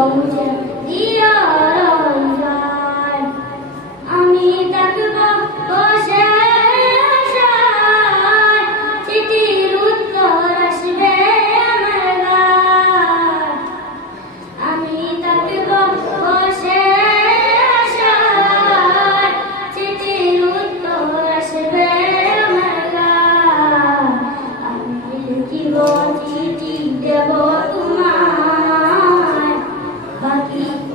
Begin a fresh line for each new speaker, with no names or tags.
Yeah. Yeah.